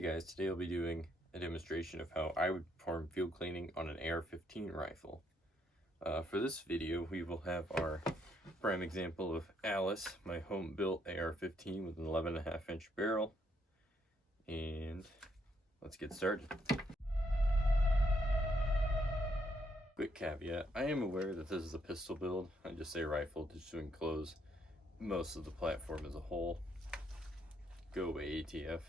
Hey guys, today I'll be doing a demonstration of how I would perform field cleaning on an AR-15 rifle. For this video, we will have our prime example of Alice, my home-built AR-15 with an 11.5-inch barrel. And let's get started. Quick caveat, I am aware that this is a pistol build. I just say rifle just to enclose most of the platform as a whole. Go away, ATF.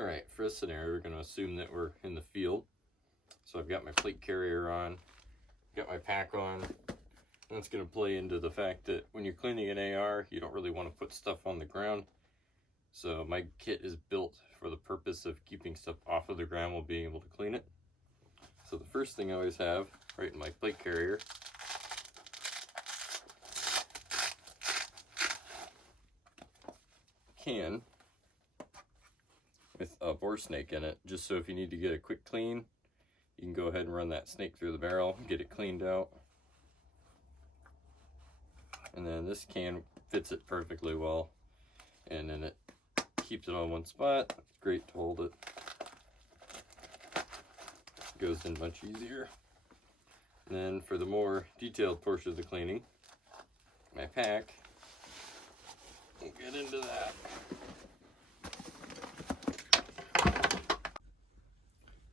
Alright, for this scenario, we're going to assume that we're in the field. So I've got my plate carrier on, got my pack on. That's going to play into the fact that when you're cleaning an AR, you don't really want to put stuff on the ground. So my kit is built for the purpose of keeping stuff off of the ground while being able to clean it. So the first thing I always have right in my plate carrier can with a bore snake in it, just so if you need to get a quick clean, you can go ahead and run that snake through the barrel, get it cleaned out. And then this can fits it perfectly well, and then it keeps it on one spot. It's great to hold it. It goes in much easier. And then for the more detailed portion of the cleaning, my pack, we'll get into that.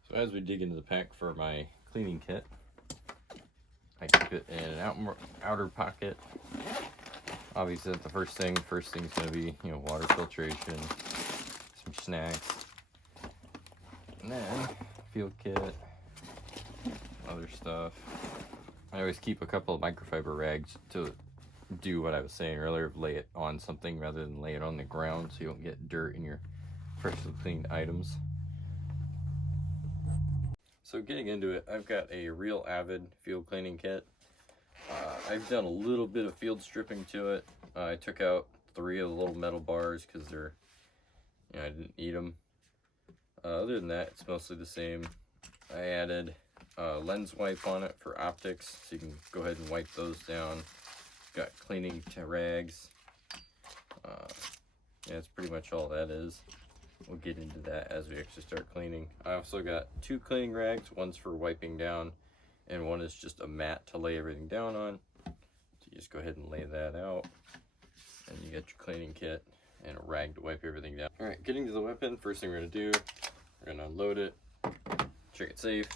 So as we dig into the pack for my cleaning kit, I keep it in an outer pocket. Obviously, that's the first thing. First thing's going to be, water filtration, some snacks, and then field kit, other stuff. I always keep a couple of microfiber rags to do what I was saying earlier, lay it on something rather than lay it on the ground so you don't get dirt in your freshly cleaned items. So getting into it, I've got a Real Avid field cleaning kit. I've done a little bit of field stripping to it. I took out 3 of the little metal bars because they're, I didn't need them. Other than that, it's mostly the same. I added a lens wipe on it for optics, so you can go ahead and wipe those down. Got cleaning rags. Yeah, that's pretty much all that is. We'll get into that as we actually start cleaning. I also got 2 cleaning rags. One's for wiping down, and one is just a mat to lay everything down on. So you just go ahead and lay that out, and you get your cleaning kit and a rag to wipe everything down. All right, getting to the weapon, first thing we're gonna do, we're gonna unload it, check it safe.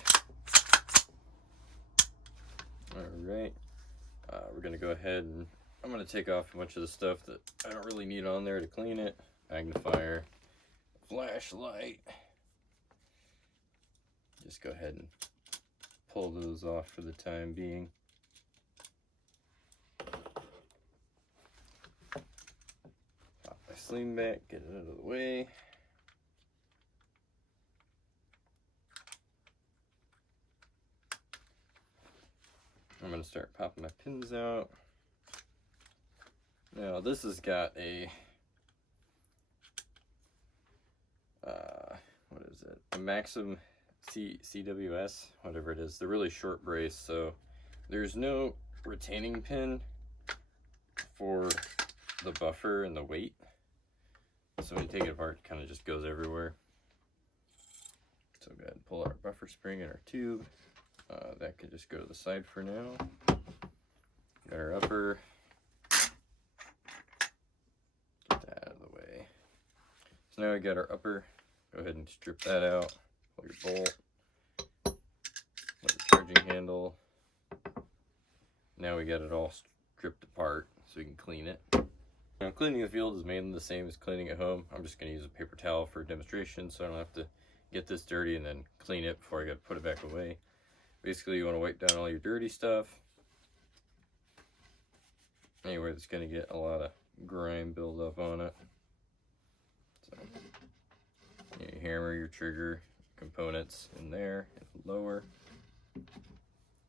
All right, we're gonna go ahead and I'm gonna take off a bunch of the stuff that I don't really need on there to clean it. Magnifier, flashlight. Just go ahead and pull those off for the time being. Pop my sling back, get it out of the way. I'm going to start popping my pins out. Now this has got a what is it? A Maxim CWS, whatever it is. The really short brace, so there's no retaining pin for the buffer and the weight. So when you take it apart, it kind of just goes everywhere. So go ahead and pull out our buffer spring and our tube. That could just go to the side for now. Got our upper. Get that out of the way. So now we got our upper. Go ahead and strip that out. Pull your bolt. Let the charging handle. Now we got it all stripped apart so we can clean it. Now cleaning the field is mainly the same as cleaning at home. I'm just going to use a paper towel for demonstration so I don't have to get this dirty and then clean it before I got to put it back away. Basically, you want to wipe down all your dirty stuff. Anywhere that's going to get a lot of grime build up on it. So, you hammer your trigger components in there, and lower.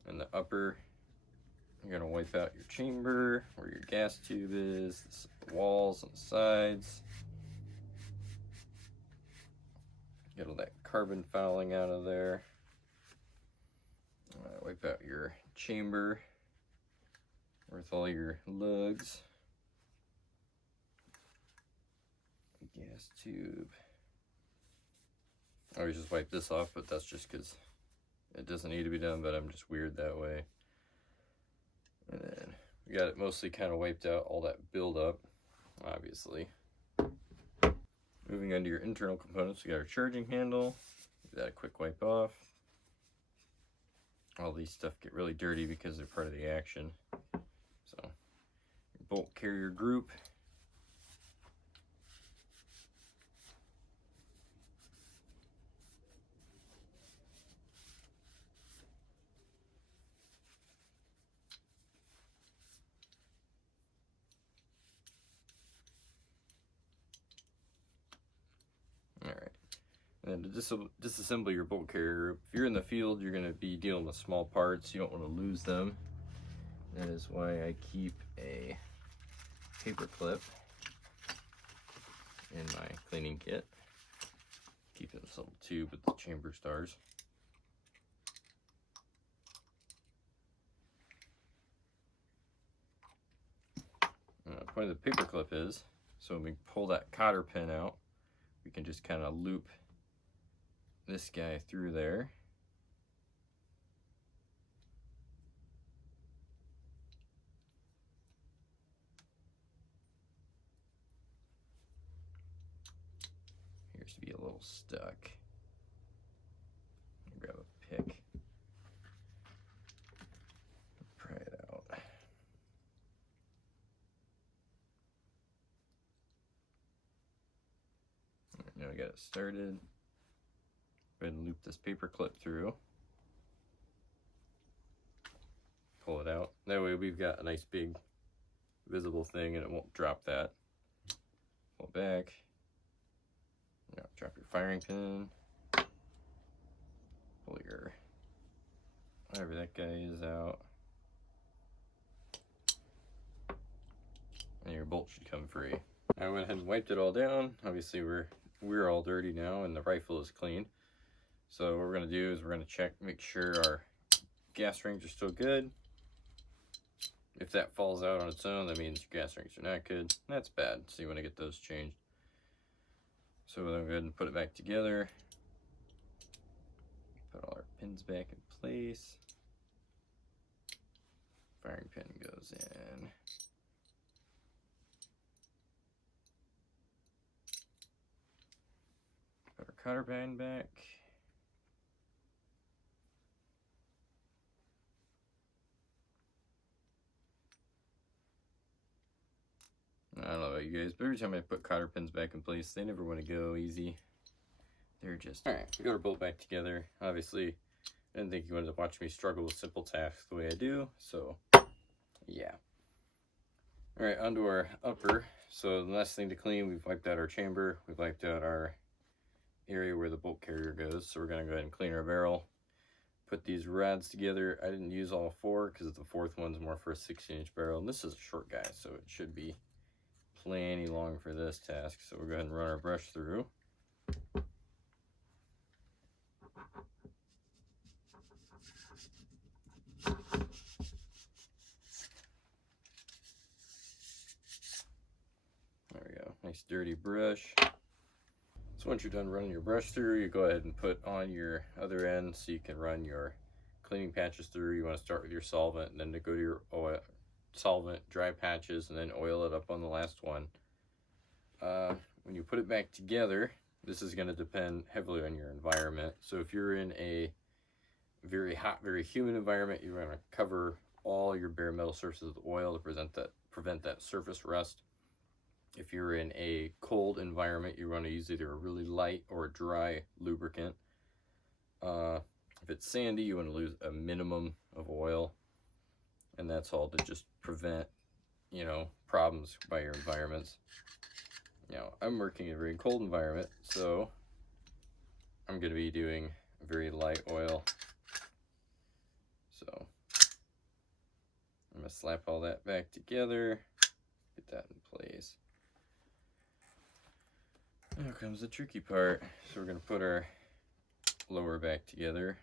And the upper, you're going to wipe out your chamber, where your gas tube is, the walls and the sides. Get all that carbon fouling out of there. Wipe out your chamber with all your lugs. Gas tube. I always just wipe this off, but that's just because it doesn't need to be done, but I'm just weird that way. And then we got it mostly kind of wiped out, all that buildup, obviously. Moving on to your internal components, we got our charging handle. Give that a quick wipe off. All these stuff get really dirty because they're part of the action. So, your bolt carrier group. Alright, and to disassemble your bolt carrier group, if you're in the field, you're going to be dealing with small parts. You don't want to lose them. That is why I keep a paper clip in my cleaning kit. Keep it in this little tube with the chamber stars. The point of the paper clip is, so when we pull that cotter pin out, we can just kind of loop this guy through there. Appears to be a little stuck. Grab a pick. Pry it out. Now we got it started. Go ahead and loop this paper clip through. Pull it out. That way we've got a nice big visible thing and it won't drop that. Pull it back. Now drop your firing pin. Pull your, whatever that guy is, out. And your bolt should come free. I went ahead and wiped it all down. Obviously we're all dirty now and the rifle is clean. So what we're gonna do is we're gonna check, make sure our gas rings are still good. If that falls out on its own, that means your gas rings are not good. That's bad, so you wanna get those changed. So we're gonna go ahead and put it back together. Put all our pins back in place. Firing pin goes in. Put our cotter band back. I don't know about you guys, but every time I put cotter pins back in place, they never want to go easy. They're just... Alright, we got our bolt back together. Obviously, I didn't think you wanted to watch me struggle with simple tasks the way I do, so yeah. Alright, onto our upper. So the last thing to clean, we've wiped out our chamber, we've wiped out our area where the bolt carrier goes, so we're going to go ahead and clean our barrel. Put these rods together. I didn't use all four because the fourth one's more for a 16-inch barrel, and this is a short guy, so it should be plenty long for this task. So we'll go ahead and run our brush through. There we go, nice dirty brush. So once you're done running your brush through, you go ahead and put on your other end so you can run your cleaning patches through. You want to start with your solvent and then to go to your oil, solvent, dry patches, and then oil it up on the last one. When you put it back together, this is going to depend heavily on your environment. So if you're in a very hot, very humid environment, you're going to cover all your bare metal surfaces with oil to prevent that surface rust. If you're in a cold environment, you want to use either a really light or a dry lubricant. If it's sandy, you want to use a minimum of oil, and that's all to just prevent, you know, problems by your environments. Now, I'm working in a very cold environment, so I'm going to be doing very light oil. So I'm going to slap all that back together, get that in place. Now comes the tricky part. So we're going to put our lower back together.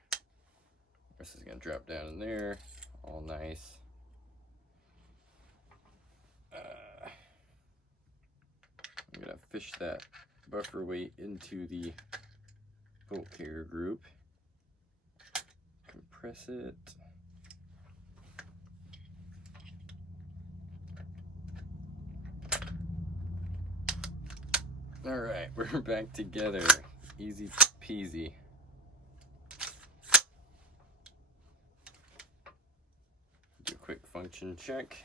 This is going to drop down in there, all nice. I'm going to fish that buffer weight into the bolt carrier group, compress it. All right, we're back together. Easy peasy. Do a quick function check.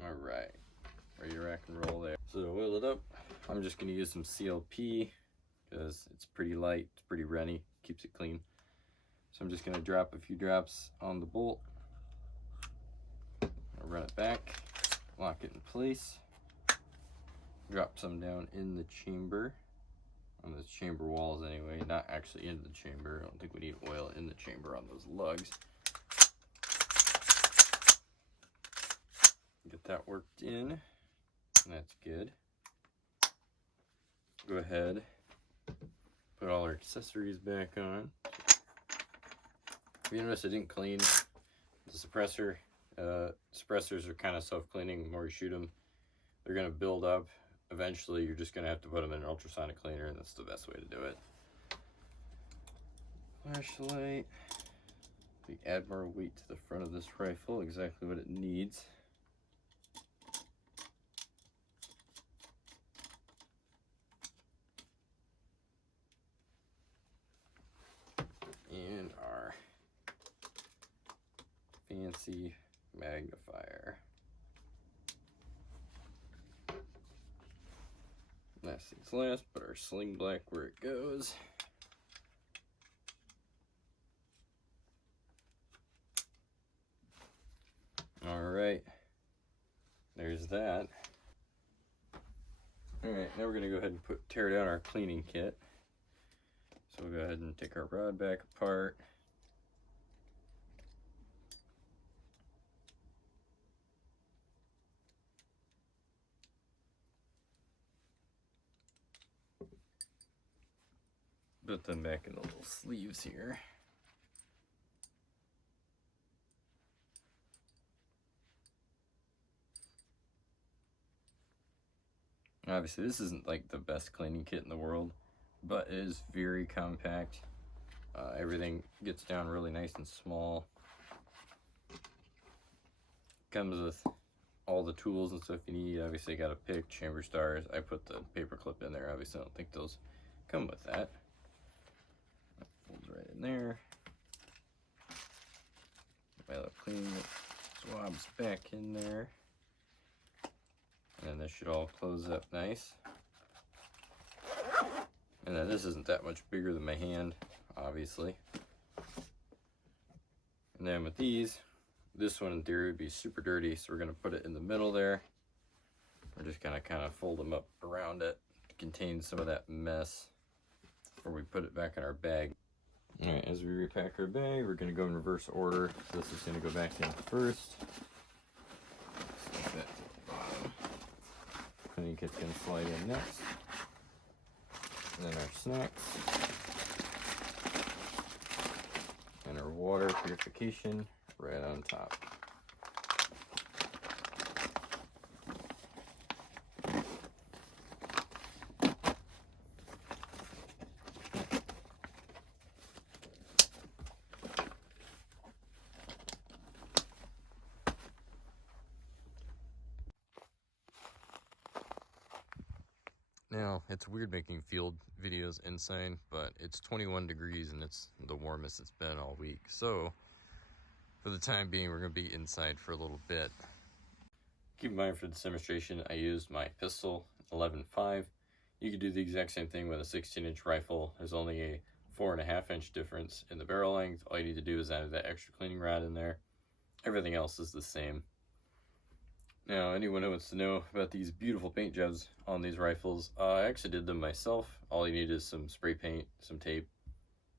All right, ready to rock and roll there. So to oil it up, I'm just gonna use some CLP because it's pretty light, it's pretty runny, keeps it clean. So I'm just gonna drop a few drops on the bolt. I'll run it back, lock it in place, drop some down in the chamber, on the chamber walls anyway, not actually into the chamber. I don't think we need oil in the chamber on those lugs. Get that worked in, and that's good. Go ahead, put all our accessories back on. If you notice I didn't clean the suppressor. Suppressors are kind of self-cleaning. The more you shoot them, they're going to build up. Eventually, you're just going to have to put them in an ultrasonic cleaner, and that's the best way to do it. Flashlight. We add more weight to the front of this rifle, exactly what it needs. And our fancy magnifier. Last thing's last, put our sling black where it goes. Alright, there's that. Alright, now we're going to go ahead and tear down our cleaning kit. So we'll go ahead and take our rod back apart. Put them back in the little sleeves here. Obviously, this isn't like the best cleaning kit in the world, but it is very compact. Everything gets down really nice and small. Comes with all the tools and stuff you need. Obviously, I got a pick, chamber stars. I put the paper clip in there. Obviously, I don't think those come with that. That folds right in there. My little cleaning swabs back in there. And this should all close up nice. And then this isn't that much bigger than my hand, obviously. And then with these, this one in theory would be super dirty, so we're going to put it in the middle there. We're just going to kind of fold them up around it to contain some of that mess before we put it back in our bag. Alright, as we repack our bag, we're going to go in reverse order. So this is going to go back in first. Slide that to the bottom. Cleaning kit's going to slide in next. And then our snacks. And our water purification right on top. Now, it's weird making field videos inside, but it's 21 degrees and it's the warmest it's been all week. So, for the time being, we're going to be inside for a little bit. Keep in mind for this demonstration, I used my pistol 11.5. You could do the exact same thing with a 16-inch rifle. There's only a 4.5-inch difference in the barrel length. All you need to do is add that extra cleaning rod in there. Everything else is the same. Now, anyone who wants to know about these beautiful paint jobs on these rifles, I actually did them myself. All you need is some spray paint, some tape,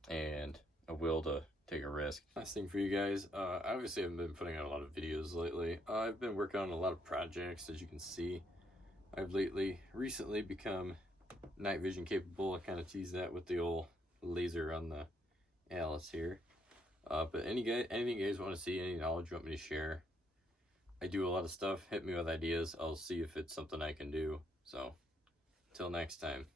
and a will to take a risk. Last thing for you guys, I obviously haven't been putting out a lot of videos lately. I've been working on a lot of projects, as you can see. I've recently become night vision capable. I kind of tease that with the old laser on the Alice here. But anything you guys want to see, any knowledge you want me to share, I do a lot of stuff. Hit me with ideas. I'll see if it's something I can do. So, Till next time.